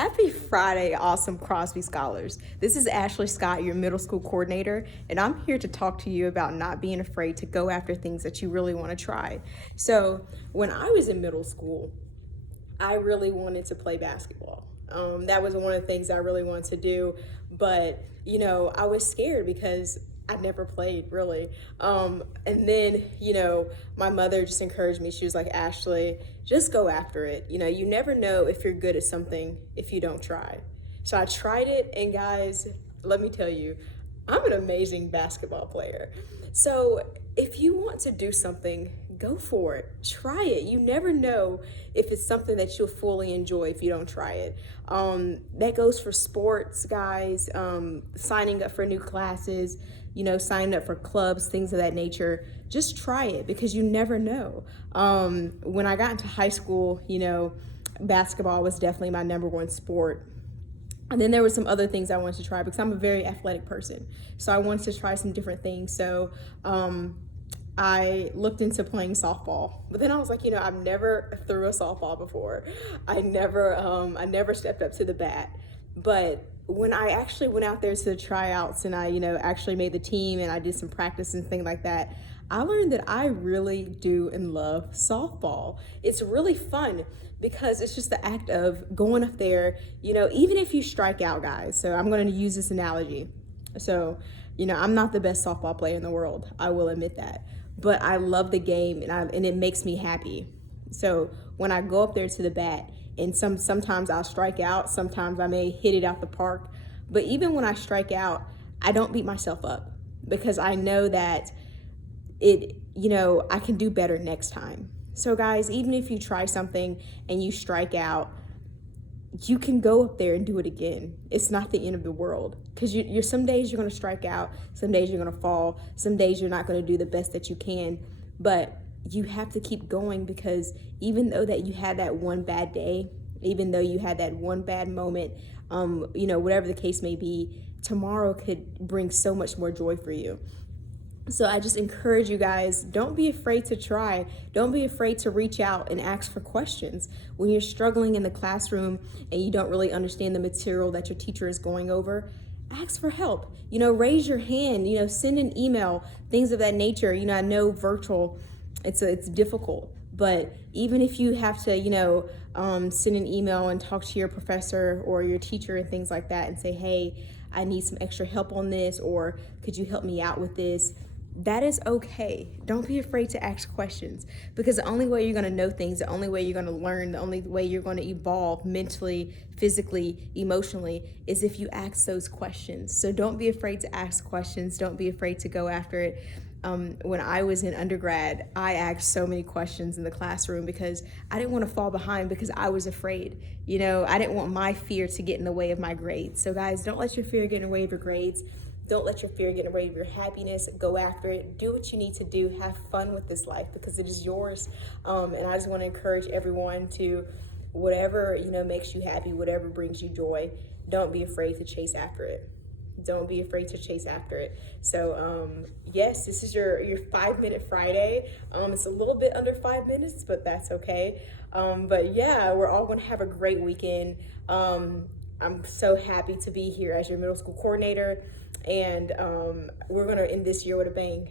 Happy Friday, awesome Crosby scholars. This is Ashley Scott, your middle school coordinator, and I'm here to talk to you about not being afraid to go after things that you really want to try. So, when I was in middle school, I really wanted to play basketball. That was one of the things I really wanted to do, but I was scared because I never played really. And then, my mother just encouraged me. She was like, Ashley, just go after it. You never know if you're good at something if you don't try. So I tried it, and guys, let me tell you, I'm an amazing basketball player. So if you want to do something, go for it. Try it. You never know if it's something that you'll fully enjoy if you don't try it. That goes for sports, guys, signing up for new classes, signing up for clubs, things of that nature. Just try it because you never know. When I got into high school, basketball was definitely my number one sport. And then there were some other things I wanted to try because I'm a very athletic person. So I wanted to try some different things. So I looked into playing softball, but then I was like, I've never threw a softball before. I never stepped up to the bat. But when I actually went out there to the tryouts and I, actually made the team and I did some practice and things like that, I learned that I really do and love softball. It's really fun because it's just the act of going up there, even if you strike out, guys. So I'm going to use this analogy. So, I'm not the best softball player in the world. I will admit that. But I love the game and it makes me happy. So when I go up there to the bat, and sometimes I'll strike out, sometimes I may hit it out the park. But even when I strike out, I don't beat myself up because I know that I can do better next time. So guys, even if you try something and you strike out, you can go up there and do it again. It's not the end of the world because you're some days you're going to strike out, some days you're going to fall, some days you're not going to do the best that you can, but you have to keep going because even though that you had that one bad day, even though you had that one bad moment, whatever the case may be, tomorrow could bring so much more joy for you. So I just encourage you guys, don't be afraid to try. Don't be afraid to reach out and ask for questions. When you're struggling in the classroom and you don't really understand the material that your teacher is going over, ask for help. Raise your hand, send an email, things of that nature. I know virtual, it's difficult, but even if you have to, send an email and talk to your professor or your teacher and things like that and say, hey, I need some extra help on this, or could you help me out with this? That is okay. Don't be afraid to ask questions because the only way you're going to know things, the only way you're going to learn, the only way you're going to evolve mentally, physically, emotionally is if you ask those questions. So don't be afraid to ask questions. Don't be afraid to go after it. When I was in undergrad, I asked so many questions in the classroom because I didn't want to fall behind because I was afraid. I didn't want my fear to get in the way of my grades. So guys, don't let your fear get in the way of your grades. Don't let your fear get in the way of your happiness. Go after it. Do what you need to do. Have fun with this life because it is yours. And I just want to encourage everyone to whatever, makes you happy, whatever brings you joy, don't be afraid to chase after it. Don't be afraid to chase after it. So, yes, this is your 5-minute Friday. It's a little bit under 5 minutes, but that's okay. But yeah, we're all going to have a great weekend. I'm so happy to be here as your middle school coordinator. And we're going to end this year with a bang.